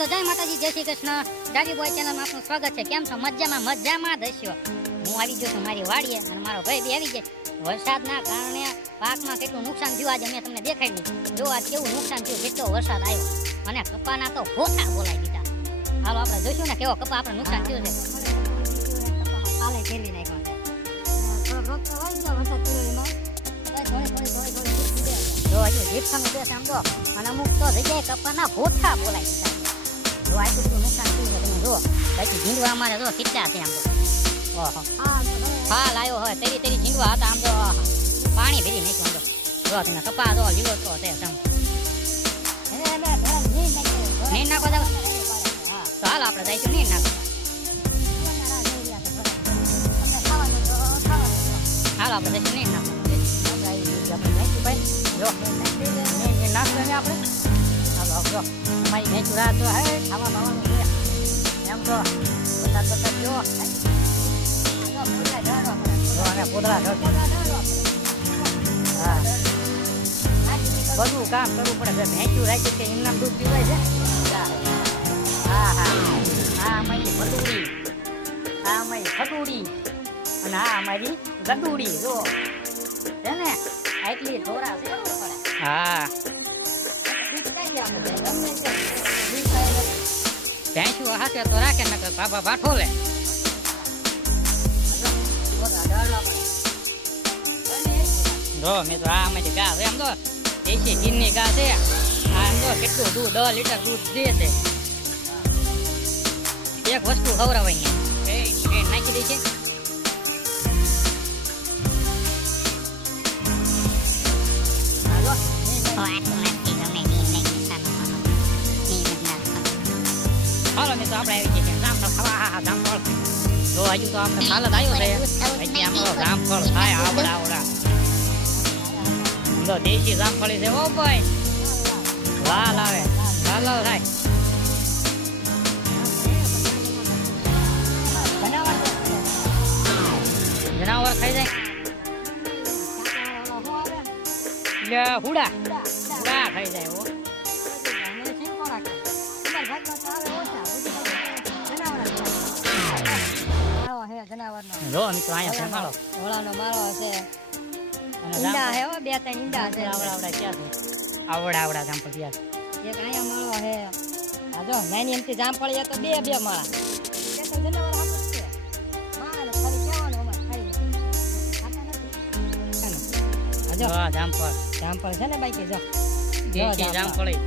તો જય માતાજી, જય શ્રી કૃષ્ણ. ડાબી બોય ચેનલમાં આપનું સ્વાગત છે. કેમ છો? મજામાં દસ્યો. હું આવી ગયો છું મારી વાડીએ અને મારો ભાઈ બી આવી જાય. વરસાદના કારણે પાકમાં કેટલું નુકસાન થયું આજે અમે તમને દેખાડ્યું. જો આજ કેવું નુકસાન થયું, કેટલો વરસાદ આવ્યો અને કપાના તો ફોટા બોલાવી દીધા. હાલો આપણે જોઈશું ને કેવો કપા આપણે નુકસાન થયું છે. કાલે ફેરવી નાખ્યો છે. જો હજુ જીપસાનું બેસ આમ જો અને અમુક તો જગ્યાએ કપાના ફોટા બોલાવી દીધા. જો આટલું બધું નુકસાન થયું છે તમે જો. બાકી ઝીંડવા અમારે જો કેટલા છે આમ તો. ઓહો હા લાયો હવે તેરી ઝીંડવા હતા આમ તો પાણી ભરી નાખ્યું આમ તો. જો તમે કપા જો લીલો તો છે તમ નીર નાખો જાવ. તો હાલ આપણે જઈશું નીર નાખો. હાલ આપણે જઈશું નીર નાખો. જો નીર નાખશું ને આપણે. હાલો જો અમારી ભેંસું રાત જો હે ખાવા બાવાનું છે એમ તો વરસાદ જો બધું કામ કરવું પડે. ભેંચું રાખી કે એમનામ દૂધ પીવાય છે. હા હા હા અમારી ભટુડી, હા અમારી ફટુડી અને હા અમારી ગદુડી જો છે ને આટલી ઢોરા છે. હા ભેંચું હાથે તો રાખે ને બાબા બાઠો લે. જો મેં તો આ અમારી ગા છે એમ તો દેશી ગીરની ગા છે. આ એમ તો કેટલું દૂધ 10 લીટર દૂધ દે છે. એક વસ્તુ ખવડાવાય એ નાખી દે છે. હાલો મેં તો આપણે આવી ગયા જામફળ ખાવા. જામફળ જો હજુ તો આપણે સાલ જ આવ્યો છે. હજી આમાં જામફળ થાય આવડા તો દેશી જામફળી છે. ઓ ભાઈ લાલ આવે લાલ થાય. જનાવર ખાઈ જાય હુડા ખાઈ જાય. જો મિત્રો અહીંયા માળો ઓળાનો માળો છે અને ઈંડા હે બે ત્રણ ઈંડા છે. આવડા ક્યાં છે? આવડા જામફળ ક્યાં છે? એક અહીંયા માળો હે. આ જો નાની એમથી જામફળ તો બે માળા. બે તો જનાવર હાથ છે. માળા ખાલી કેવાનો અમાર ખાઈ જો જામફળ છે ને બાકી જો દેશી જામફળી